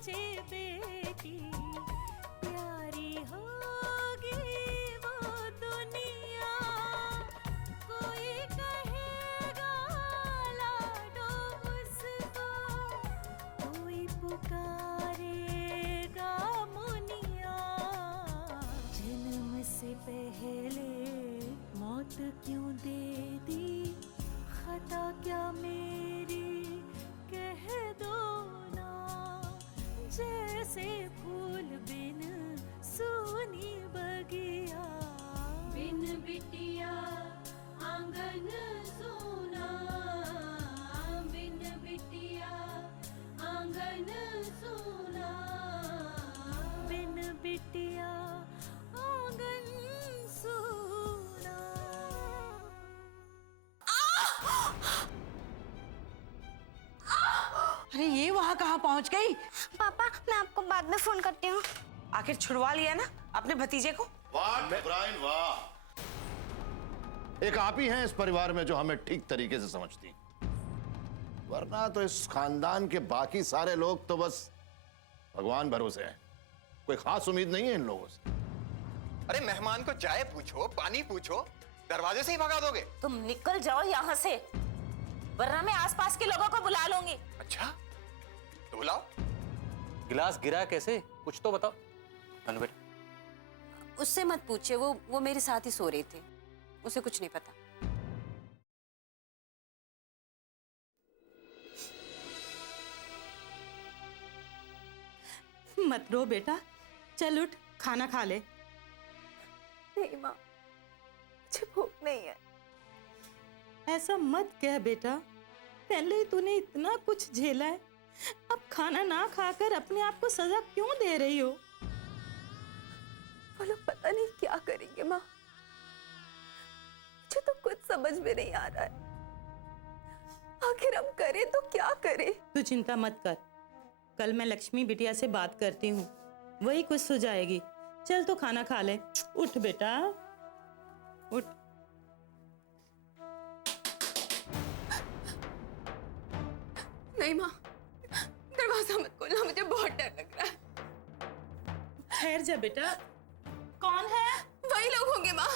सोचे बेटी प्यारी होगी वो दुनिया, कोई कहेगा लाडो उसको, कोई पुकारेगा मुनिया। जन्म से पहले मौत क्यों दे दी, खता क्या मेरी कह दो ना। जैसे फूल बिन सूनी बगिया, बिन बिटिया आंगन सूना, बिन बिटिया आंगन सूना, बिन बिटिया आंगन सूना। अरे ये वहाँ कहाँ पहुँच गई? पापा मैं आपको बाद में फोन करती हूँ। आखिर छुड़वा लिया ना अपने भतीजे को। वाह ब्रायन वाह, एक आप ही हैं इस परिवार में जो हमें ठीक तरीके से समझती, वरना तो इस खानदान के बाकी सारे लोग तो बस भगवान भरोसे हैं। कोई खास उम्मीद नहीं है इन लोगों से। अरे मेहमान को चाय पूछो, पानी पूछो, दरवाजे से ही भगा दोगे? तुम निकल जाओ यहाँ से, वरना मैं आसपास के लोगों को बुला लूंगी। अच्छा तो बुलाओ। गिलास गिरा कैसे, कुछ तो बताओ। अनु बेटा, उससे मत पूछिए, वो मेरे साथ ही सो रहे थे, उसे कुछ नहीं पता। मत रो बेटा, चल उठ खाना खा ले। नहीं माँ, मुझे भूख नहीं है। ऐसा मत कह बेटा, पहले ही तूने इतना कुछ झेला है, अब खाना ना खाकर अपने आप को सजा क्यों दे रही हो? वो लोग पता नहीं क्या करेंगे माँ, मुझे तो कुछ समझ में नहीं आ रहा है। आखिर हम करें तो क्या करें? तू चिंता मत कर, कल मैं लक्ष्मी बिटिया से बात करती हूँ, वही कुछ सुझाएगी। चल तो खाना खा ले, उठ बेटा उठ। नहीं माँ, दरवाजा मत खोलना, मुझे बहुत डर लग रहा है। ठहर जा बेटा, कौन है? वही लोग होंगे माँ,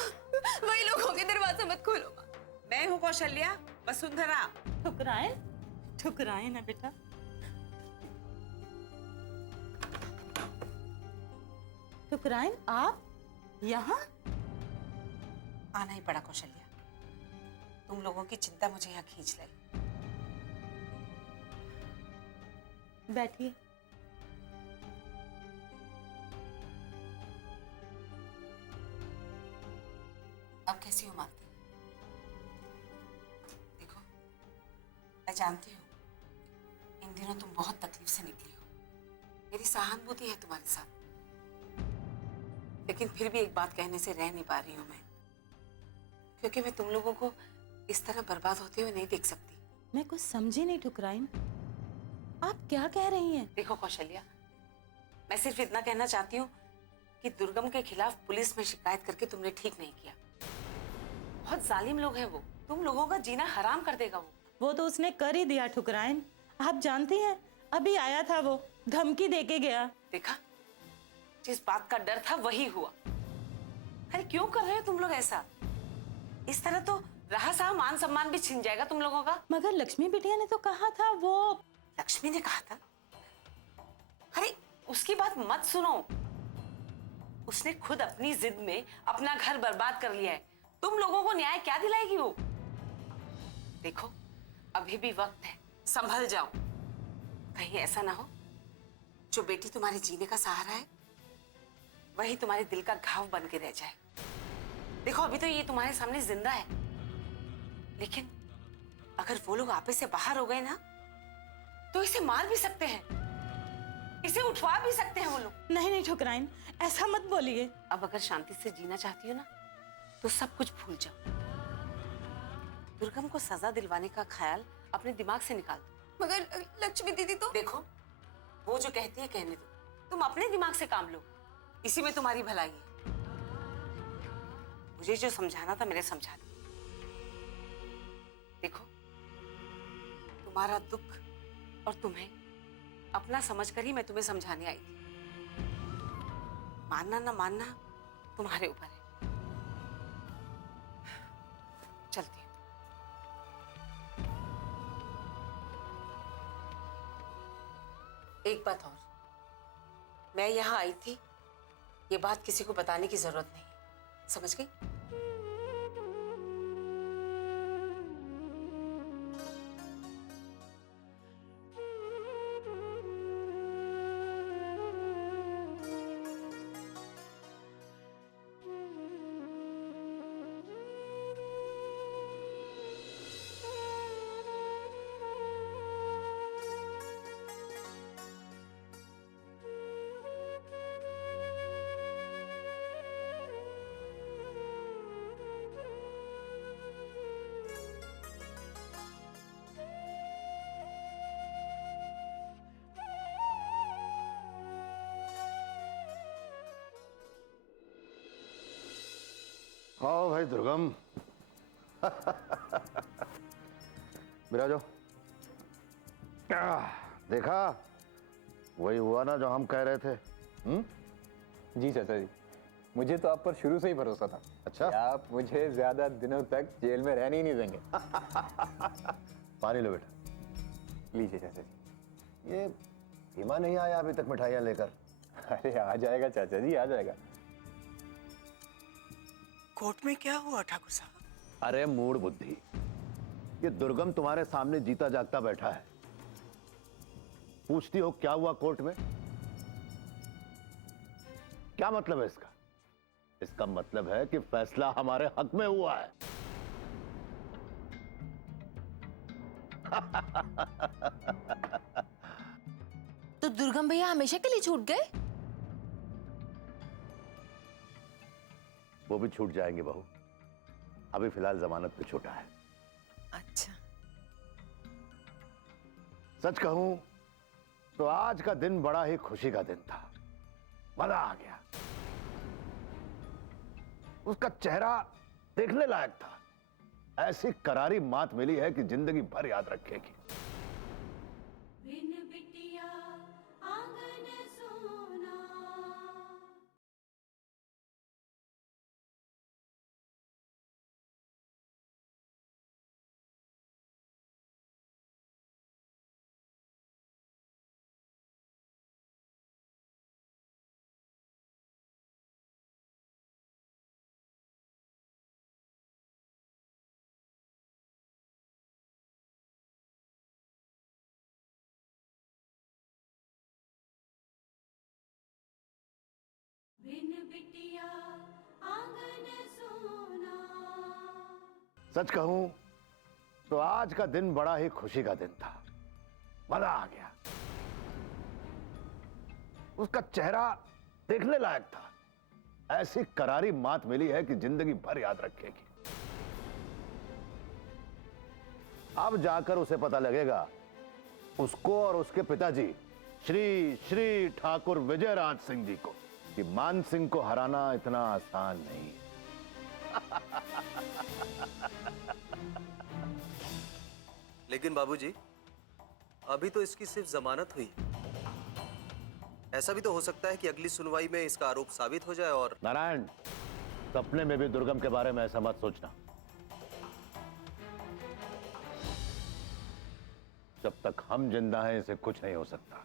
वही लोग होंगे, दरवाजा मत खोलो माँ। मैं हूँ कौशल्या, वसुंधरा। ठुकराए ठुकराए ना बेटा। ठुकराए आप यहाँ? आना ही पड़ा कौशल्या, तुम लोगों की चिंता मुझे यहाँ खींच लाई। बैठिए। अब कैसी हो मालती? देखो, मैं जानती हूँ इन दिनों तुम बहुत तकलीफ से निकली हो, मेरी सहानुभूति है तुम्हारे साथ, लेकिन फिर भी एक बात कहने से रह नहीं पा रही हूँ मैं, क्योंकि मैं तुम लोगों को इस तरह बर्बाद होते हुए नहीं देख सकती। मैं कुछ समझी नहीं ठुकराइन, आप क्या कह रही हैं? देखो कौशल्या, मैं सिर्फ इतना कहना चाहती हूँ कि दुर्गम के खिलाफ पुलिस में शिकायत करके तुमने ठीक नहीं किया। बहुत जालिम लोग हैं वो, तुम लोगों का जीना हराम कर देगा वो तो उसने कर ही दिया ठुकराइन, आप जानती हैं, अभी आया था वो, धमकी देके गया। देखा, जिस बात का डर था वही हुआ। अरे क्यों कर रहे हो तुम लोग ऐसा? इस तरह तो रहा सहा मान सम्मान भी छिन जाएगा तुम लोगों का। मगर लक्ष्मी बिटिया ने तो कहा था वो। लक्ष्मी ने कहा था? अरे उसकी बात मत सुनो, उसने खुद अपनी जिद में अपना घर बर्बाद कर लिया है, तुम लोगों को न्याय क्या दिलाएगी वो? देखो अभी भी वक्त है, संभल जाओ, कहीं ऐसा ना हो जो बेटी तुम्हारे जीने का सहारा है वही तुम्हारे दिल का घाव बन के रह जाए। देखो अभी तो ये तुम्हारे सामने जिंदा है, लेकिन अगर वो लोग आपस से बाहर हो गए ना तो इसे मार भी सकते हैं, इसे उठवा भी सकते हैं वो लोग। नहीं नहीं ठुकराइन, ऐसा मत बोलिए। अब अगर शांति से जीना चाहती हो ना तो सब कुछ भूल जाओ, दुर्गम को सजा दिलवाने का ख्याल अपने दिमाग से निकाल दो। मगर लक्ष्मी दीदी तो। देखो वो जो कहती है कहने दो, तुम अपने दिमाग से काम लो, इसी में तुम्हारी भलाई है। मुझे जो समझाना था मैंने समझा दिया। देखो तुम्हारा दुख और तुम्हें अपना समझकर ही मैं तुम्हें समझाने आई थी। मानना ना मानना तुम्हारे ऊपर है। चलती हूँ। एक बात और, मैं यहाँ आई थी, ये बात किसी को बताने की जरूरत नहीं, समझ गई? आओ भाई दुर्गम। मेरा जो देखा वही हुआ ना जो हम कह रहे थे। जी चाचा जी, मुझे तो आप पर शुरू से ही भरोसा था। अच्छा? कि आप मुझे ज्यादा दिनों तक जेल में रहने ही नहीं देंगे। पानी लो बेटा। लीजिए चाचा जी। ये हिमा नहीं आया अभी तक मिठाइयां लेकर? अरे आ जाएगा चाचा जी, आ जाएगा। कोर्ट में क्या हुआ ठाकुर साहब? अरे मूड बुद्धि, ये दुर्गम तुम्हारे सामने जीता जागता बैठा है, पूछती हो क्या हुआ कोर्ट में? क्या मतलब है इसका? इसका मतलब है कि फैसला हमारे हक में हुआ है। तो दुर्गम भैया हमेशा के लिए छूट गए? वो भी छूट जाएंगे बहू, अभी फिलहाल जमानत पे छूटा है। अच्छा। सच कहूं तो आज का दिन बड़ा ही खुशी का दिन था, मजा आ गया। उसका चेहरा देखने लायक था, ऐसी करारी मात मिली है कि जिंदगी भर याद रखेगी। सच कहूं तो आज का दिन बड़ा ही खुशी का दिन था, मजा आ गया। उसका चेहरा देखने लायक था, ऐसी करारी मात मिली है कि जिंदगी भर याद रखेगी। अब जाकर उसे पता लगेगा, उसको और उसके पिताजी श्री श्री ठाकुर विजयराज सिंह जी को, कि मान सिंह को हराना इतना आसान नहीं। लेकिन बाबूजी, अभी तो इसकी सिर्फ जमानत हुई। ऐसा भी तो हो सकता है कि अगली सुनवाई में इसका आरोप साबित हो जाए और... नारायण, सपने में भी दुर्गम के बारे में ऐसा मत सोचना। जब तक हम जिंदा हैं इसे कुछ नहीं हो सकता।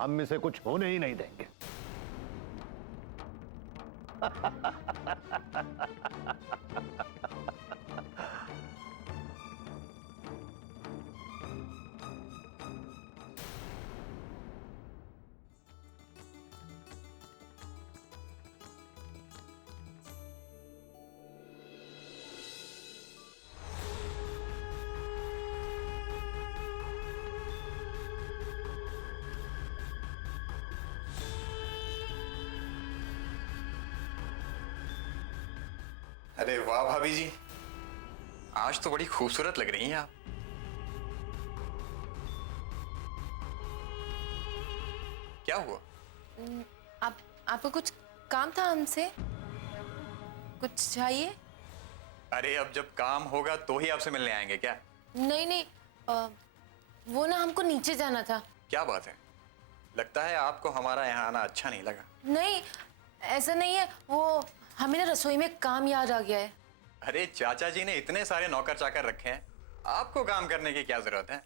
हम इसे कुछ होने ही नहीं देंगे। अरे वाह भाभी जी, आज तो बड़ी खूबसूरत लग रही हैं आप। क्या हुआ? आपको कुछ काम था हमसे? कुछ चाहिए? अरे अब जब काम होगा तो ही आपसे मिलने आएंगे क्या? नहीं नहीं, वो ना हमको नीचे जाना था। क्या बात है, लगता है आपको हमारा यहाँ आना अच्छा नहीं लगा। नहीं, ऐसा नहीं है, वो हमें ना रसोई में काम याद आ गया है। अरे चाचा जी ने इतने सारे नौकर चाकर रखे हैं, आपको काम करने की क्या जरूरत है।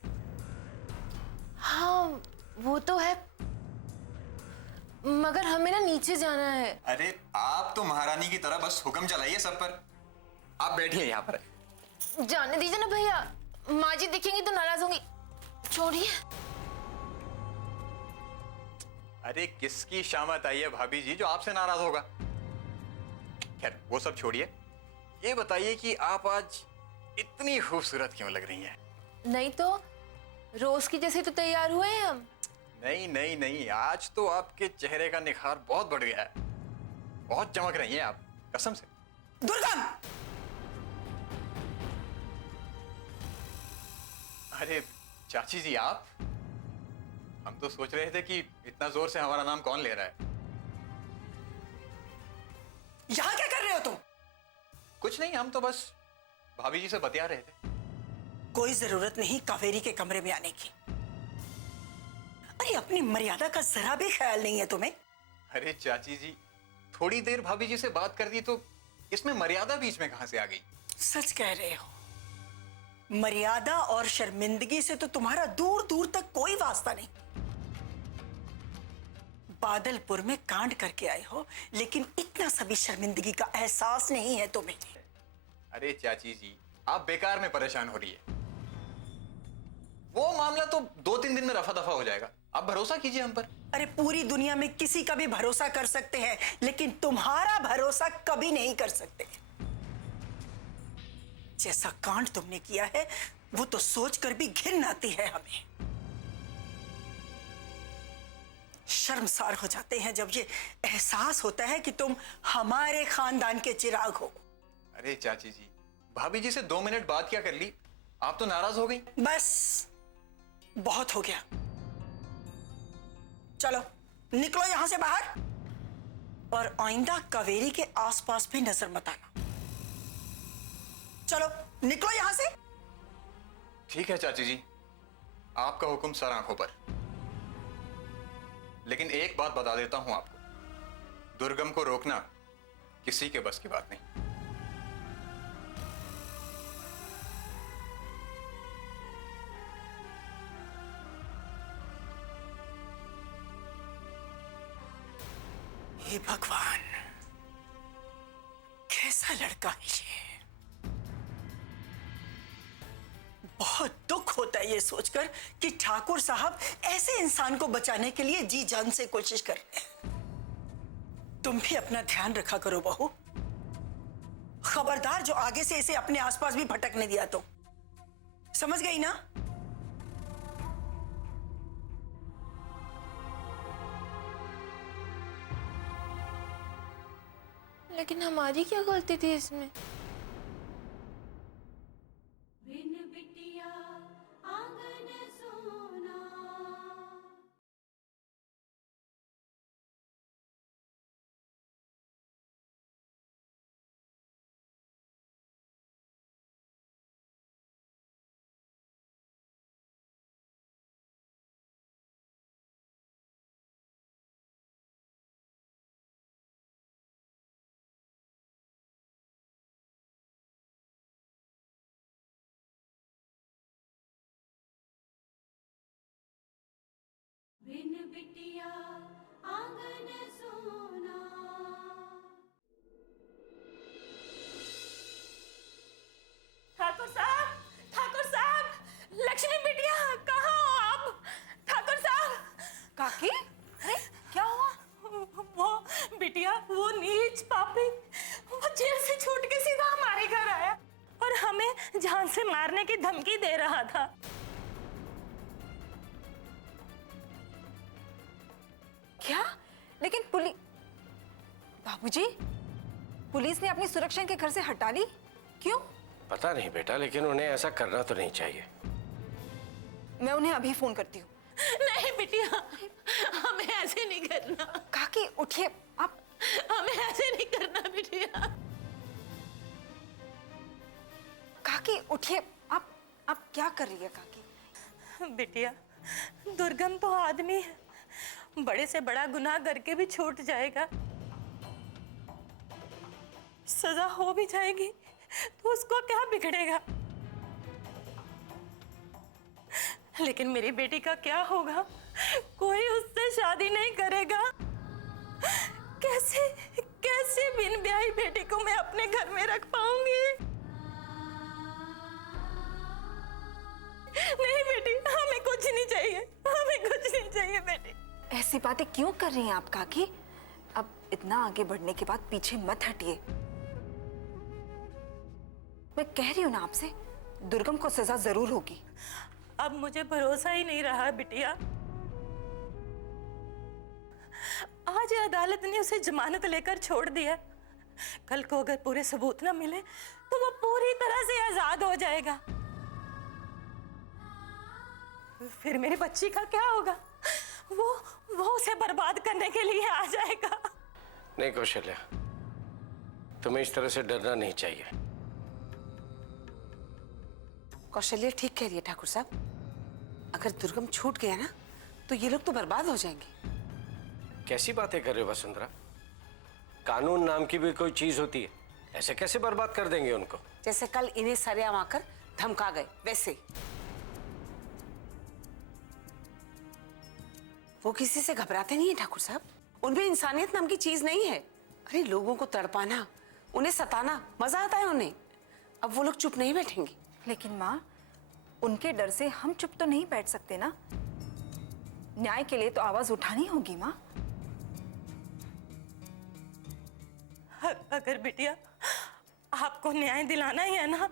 हाँ वो तो है, मगर हमें ना नीचे जाना है। अरे आप तो महारानी की तरह बस हुक्म चलाइए सब पर। आप बैठिए यहाँ पर। जाने दीजिए ना भैया, माँ जी दिखेंगी तो नाराज होंगी। छोड़िए। अरे किसकी शामत आई है भाभी जी जो आपसे नाराज होगा। खैर वो सब छोड़िए, ये बताइए कि आप आज इतनी खूबसूरत क्यों लग रही हैं? नहीं तो रोज की जैसे तो तैयार हुए हैं हम। नहीं नहीं नहीं, आज तो आपके चेहरे का निखार बहुत बढ़ गया है, बहुत चमक रही हैं आप, कसम से। दुर्गम! अरे चाची जी आप, हम तो सोच रहे थे कि इतना जोर से हमारा नाम कौन ले रहा है। यहाँ क्या कर रहे हो तुम? कुछ नहीं, हम तो बस भाभी जी से बतिया रहे थे। कोई जरूरत नहीं कावेरी के कमरे में आने की। अरे अपनी मर्यादा का जरा भी ख्याल नहीं है तुम्हें। अरे चाची जी, थोड़ी देर भाभी जी से बात कर दी तो इसमें मर्यादा बीच में कहां से आ गई? सच कह रहे हो, मर्यादा और शर्मिंदगी से तो तुम्हारा दूर दूर तक कोई वास्ता नहीं। बादलपुर में कांड करके आए हो, लेकिन इतना सा भी शर्मिंदगी का एहसास नहीं है तुम्हें। अरे चाची जी, आप बेकार में परेशान हो रही है। वो मामला तो 2-3 दिन में रफा दफा हो जाएगा, आप भरोसा कीजिए हम पर। अरे पूरी दुनिया में किसी का भी भरोसा कर सकते हैं, लेकिन तुम्हारा भरोसा कभी नहीं कर सकते। जैसा कांड तुमने किया है वो तो सोचकर भी घिन आती है हमें। शर्मसार हो जाते हैं जब ये एहसास होता है कि तुम हमारे खानदान के चिराग हो। अरे चाची जी, भाभी जी से 2 मिनट बात क्या कर ली, आप तो नाराज हो गई। बस बहुत हो गया, चलो निकलो यहां से बाहर, और आइंदा कावेरी के आसपास भी नजर मत आना। चलो निकलो यहां से। ठीक है चाची जी, आपका हुक्म सर आंखों पर। लेकिन एक बात बता देता हूं आपको, दुर्गम को रोकना किसी के बस की बात नहीं। हे भगवान, कैसा लड़का है ये। बहुत दुख होता है ये सोचकर कि ठाकुर साहब ऐसे इंसान को बचाने के लिए जी जान से कोशिश कर रहे हैं। तुम भी अपना ध्यान रखा करो बहू, खबरदार जो आगे से इसे अपने आसपास भी भटकने दिया तो। समझ गई ना? लेकिन हमारी क्या गलती थी इसमें? बिन बिटिया आंगन सोना। ठाकुर साहब, लक्ष्मी बिटिया कहाँ हो आप? ठाकुर साहब। काकी, अरे क्या हुआ? वो बिटिया, वो नीच पापी, वो जेल से छूट के सीधा हमारे घर आया और हमें जान से मारने की धमकी दे रहा था। क्या? लेकिन बाबूजी, पुलिस ने अपनी सुरक्षा के घर से हटा ली, क्यों? पता नहीं बेटा, लेकिन उन्हें ऐसा करना तो नहीं चाहिए। मैं उन्हें अभी फोन करती हूँ। नहीं बिटिया, हमें ऐसे नहीं करना। काकी उठिए, आप। हमें ऐसे नहीं करना बिटिया। काकी उठिए, आप। आप क्या कर रही है काकी? बिटिया, दुर्गम तो आदमी है, बड़े से बड़ा गुनाह करके भी छूट जाएगा। सजा हो भी जाएगी तो उसको क्या बिगड़ेगा? लेकिन मेरी बेटी का क्या होगा? कोई उससे शादी नहीं करेगा। कैसे कैसे बिन ब्याही बेटी को मैं अपने घर में रख पाऊंगी? नहीं बेटी, हमें कुछ नहीं चाहिए, हमें कुछ नहीं चाहिए बेटी। ऐसी बातें क्यों कर रही हैं आप काकी? अब इतना आगे बढ़ने के बाद पीछे मत हटिए। मैं कह रही हूं ना आपसे, दुर्गम को सजा जरूर होगी। अब मुझे भरोसा ही नहीं रहा बिटिया। आज अदालत ने उसे जमानत लेकर छोड़ दिया। कल को अगर पूरे सबूत ना मिले तो वो पूरी तरह से आजाद हो जाएगा। फिर मेरी बच्ची का क्या होगा? वो उसे बर्बाद करने के लिए आ जाएगा। नहीं कौशल्या, तुम्हें इस तरह से डरना नहीं चाहिए। कौशल्या ठीक कह रही है ठाकुर साहब। अगर दुर्गम छूट गया ना तो ये लोग तो बर्बाद हो जाएंगे। कैसी बातें कर रहे हो वसुंधरा? कानून नाम की भी कोई चीज होती है? ऐसे कैसे बर्बाद कर देंगे उनको? जैसे कल इन्हें सरेआम आकर धमका गए वैसे। वो किसी से घबराते नहीं है ठाकुर साहब। उनमें इंसानियत नाम की चीज नहीं है। अरे लोगों को तड़पाना, उन्हें सताना मजा आता है उन्हें। अब वो लोग चुप नहीं बैठेंगे। लेकिन माँ, उनके डर से हम चुप तो नहीं बैठ सकते ना। न्याय के लिए तो आवाज उठानी होगी माँ। अगर बिटिया आपको न्याय दिलाना ही है ना,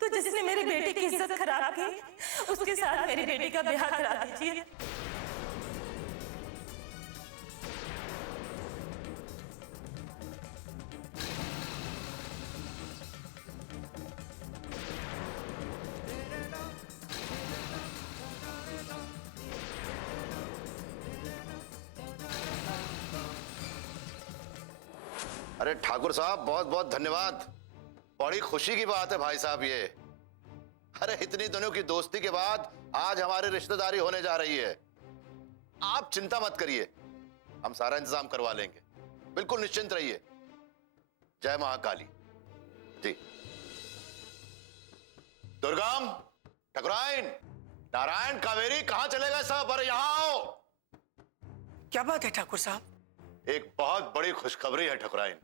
तो जिसने मेरी बेटी की इज्जत खराब की उसके साथ मेरी बेटी का ब्याह करा दीजिए। अरे ठाकुर साहब, बहुत बहुत धन्यवाद। बड़ी खुशी की बात है भाई साहब ये। अरे इतनी दिनों की दोस्ती के बाद आज हमारी रिश्तेदारी होने जा रही है। आप चिंता मत करिए, हम सारा इंतजाम करवा लेंगे। बिल्कुल निश्चिंत रहिए। जय महाकाली। जी। दुर्गम, ठकुराइन, नारायण, कावेरी, कहां चले गए सब? अरे यहां आओ। क्या बात है ठाकुर साहब? एक बहुत बड़ी खुशखबरी है ठकुराइन।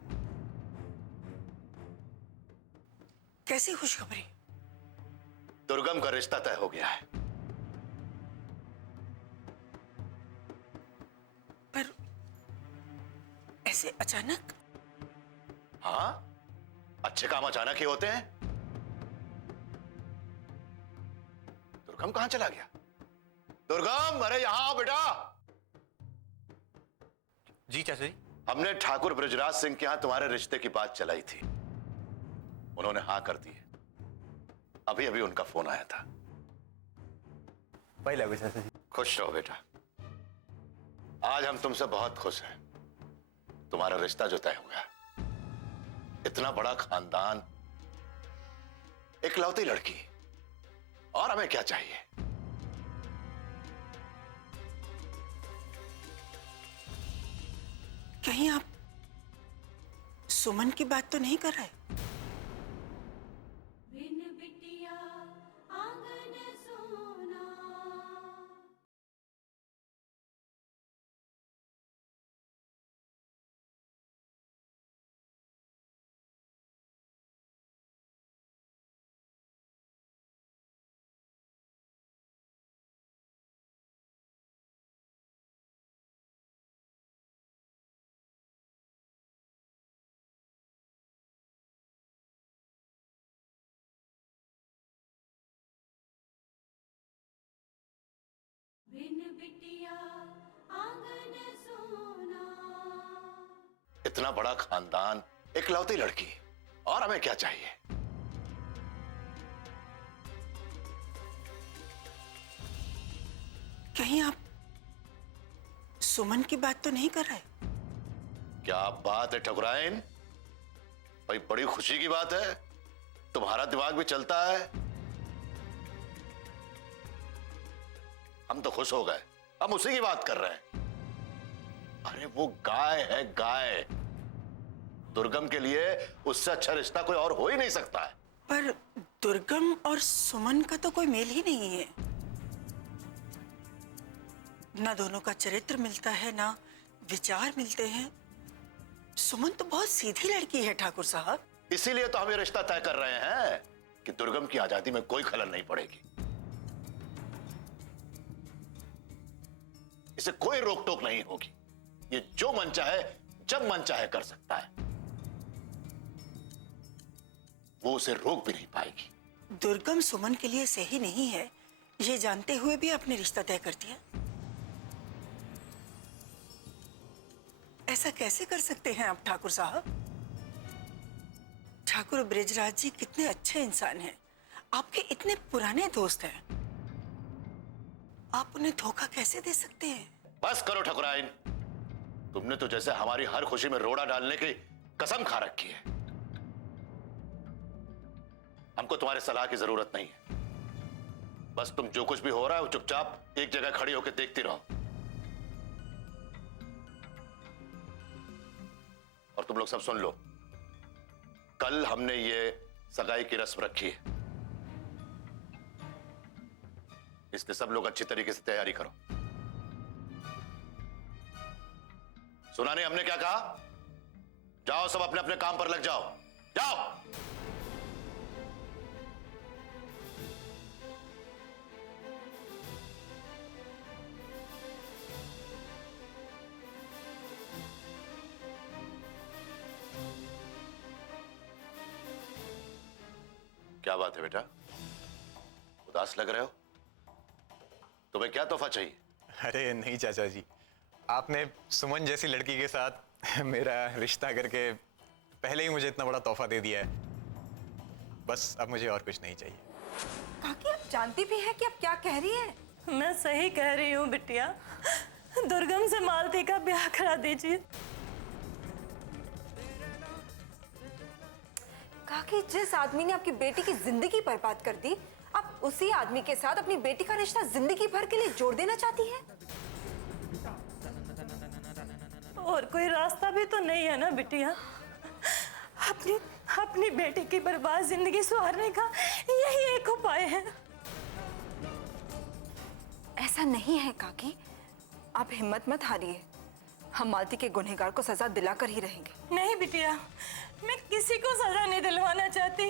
कैसी खुशखबरी? दुर्गम का रिश्ता तय हो गया है। पर ऐसे अचानक? हाँ, अच्छे काम अचानक ही होते हैं। दुर्गम कहां चला गया? दुर्गम, अरे यहां आओ बेटा। जी चाचा जी। हमने ठाकुर बृजराज सिंह के यहां तुम्हारे रिश्ते की बात चलाई थी। उन्होंने हाँ कर दी है। अभी अभी उनका फोन आया था। भाई लगो चाचा जी। खुश रहो बेटा। आज हम तुमसे बहुत खुश हैं। तुम्हारा रिश्ता जो तय हुआ, इतना बड़ा खानदान, इकलौती लड़की, और हमें क्या चाहिए? कहीं आप सुमन की बात तो नहीं कर रहे? बिन बिटिया आंगन सोना। बिन बिटिया आंगन सोना। इतना बड़ा खानदान, इकलौती लड़की, और हमें क्या चाहिए? कहीं आप सुमन की बात तो नहीं कर रहे? क्या बात है ठकुराइन, भाई बड़ी खुशी की बात है। तुम्हारा दिमाग भी चलता है। हम तो खुश हो गए, हम उसी की बात कर रहे हैं। अरे वो गाय है, गाय। दुर्गम के लिए उससे अच्छा रिश्ता कोई और हो ही नहीं सकता है। पर दुर्गम और सुमन का तो कोई मेल ही नहीं है। ना दोनों का चरित्र मिलता है, ना विचार मिलते हैं। सुमन तो बहुत सीधी लड़की है ठाकुर साहब। इसीलिए तो हम ये रिश्ता तय कर रहे हैं कि दुर्गम की आजादी में कोई खलल नहीं पड़ेगी, इसे कोई रोक टोक नहीं होगी। ये जो मन चाहे जब मन चाहे कर सकता है, वो उसे रोक भी नहीं पाएगी। दुर्गम सुमन के लिए सही नहीं है, ये जानते हुए भी आपने रिश्ता तय कर दिया। ऐसा कैसे कर सकते हैं आप ठाकुर साहब? ठाकुर ब्रिजराज जी कितने अच्छे इंसान हैं, आपके इतने पुराने दोस्त हैं, आप उन्हें धोखा कैसे दे सकते हैं? बस करो ठकुराइन, तुमने तो जैसे हमारी हर खुशी में रोड़ा डालने की कसम खा रखी है। हमको तुम्हारी सलाह की जरूरत नहीं है। बस तुम जो कुछ भी हो रहा है वो चुपचाप एक जगह खड़ी होकर देखती रहो। और तुम लोग सब सुन लो, कल हमने ये सगाई की रस्म रखी है, इसलिए सब लोग अच्छी तरीके से तैयारी करो। सुना नहीं हमने क्या कहा? जाओ सब अपने अपने काम पर लग जाओ, जाओ। क्या बात है बेटा, उदास लग रहे हो? तुम्हें क्या तोहफा चाहिए? अरे नहीं चाचा जी, आपने सुमन जैसी लड़की के साथ मेरा रिश्ता करके पहले ही मुझे इतना बड़ा तोहफा दे दिया है। बस अब मुझे और कुछ नहीं चाहिए। काकी आप जानती भी हैं कि आप क्या कह रही हैं? मैं सही कह रही हूँ बिटिया, दुर्गम से मालती का ब्याह करा दीजिए। काकी जिस आदमी ने आपकी बेटी की जिंदगी बर्बाद कर दी, आप उसी आदमी के साथ अपनी बेटी का रिश्ता जिंदगी भर के लिए जोड़ देना चाहती हैं? और कोई रास्ता भी तो नहीं है ना बिटिया। अपनी अपनी बेटी की बर्बाद जिंदगी सुधारने का यही एक उपाय है। ऐसा नहीं है काकी, आप हिम्मत मत हारिए। हम मालती के गुनहगार को सजा दिलाकर ही रहेंगे। नहीं बिटिया, मैं किसी को सजा नहीं दिलवाना चाहती।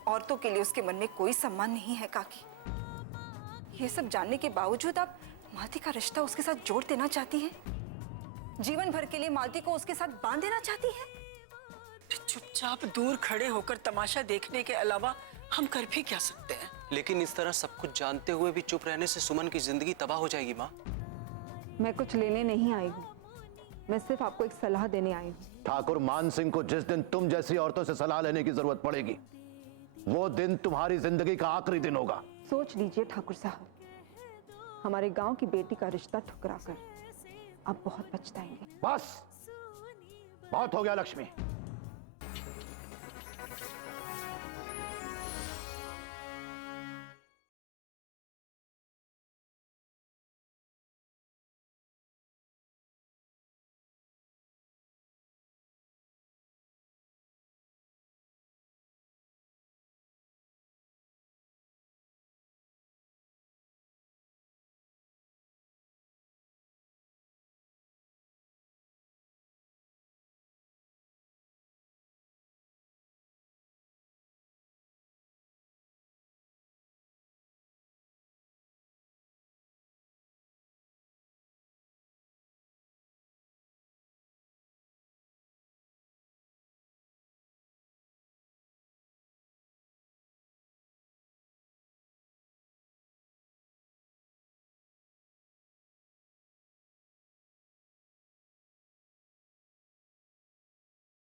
औरतों के लिए उसके मन में कोई सम्मान नहीं है काकी। ये सब जानने के बावजूद आप मालती का रिश्ता उसके साथ जोड़ देना चाहती हैं? जीवन भर के लिए मालती को उसके साथ बांध देना चाहती हैं? चुपचाप दूर खड़े होकर तमाशा देखने के अलावा हम कर भी क्या सकते हैं? लेकिन इस तरह सब कुछ जानते हुए भी चुप रहने से सुमन की जिंदगी तबाह हो जाएगी माँ। मैं कुछ लेने नहीं आई हूँ, मैं सिर्फ आपको एक सलाह देने आई हूँ। ठाकुर मान सिंह को जिस दिन तुम जैसी औरतों से सलाह लेने की जरूरत पड़ेगी, वो दिन तुम्हारी जिंदगी का आखिरी दिन होगा। सोच लीजिए ठाकुर साहब, हमारे गांव की बेटी का रिश्ता ठुकराकर आप बहुत पछताएंगे। बस बहुत हो गया लक्ष्मी,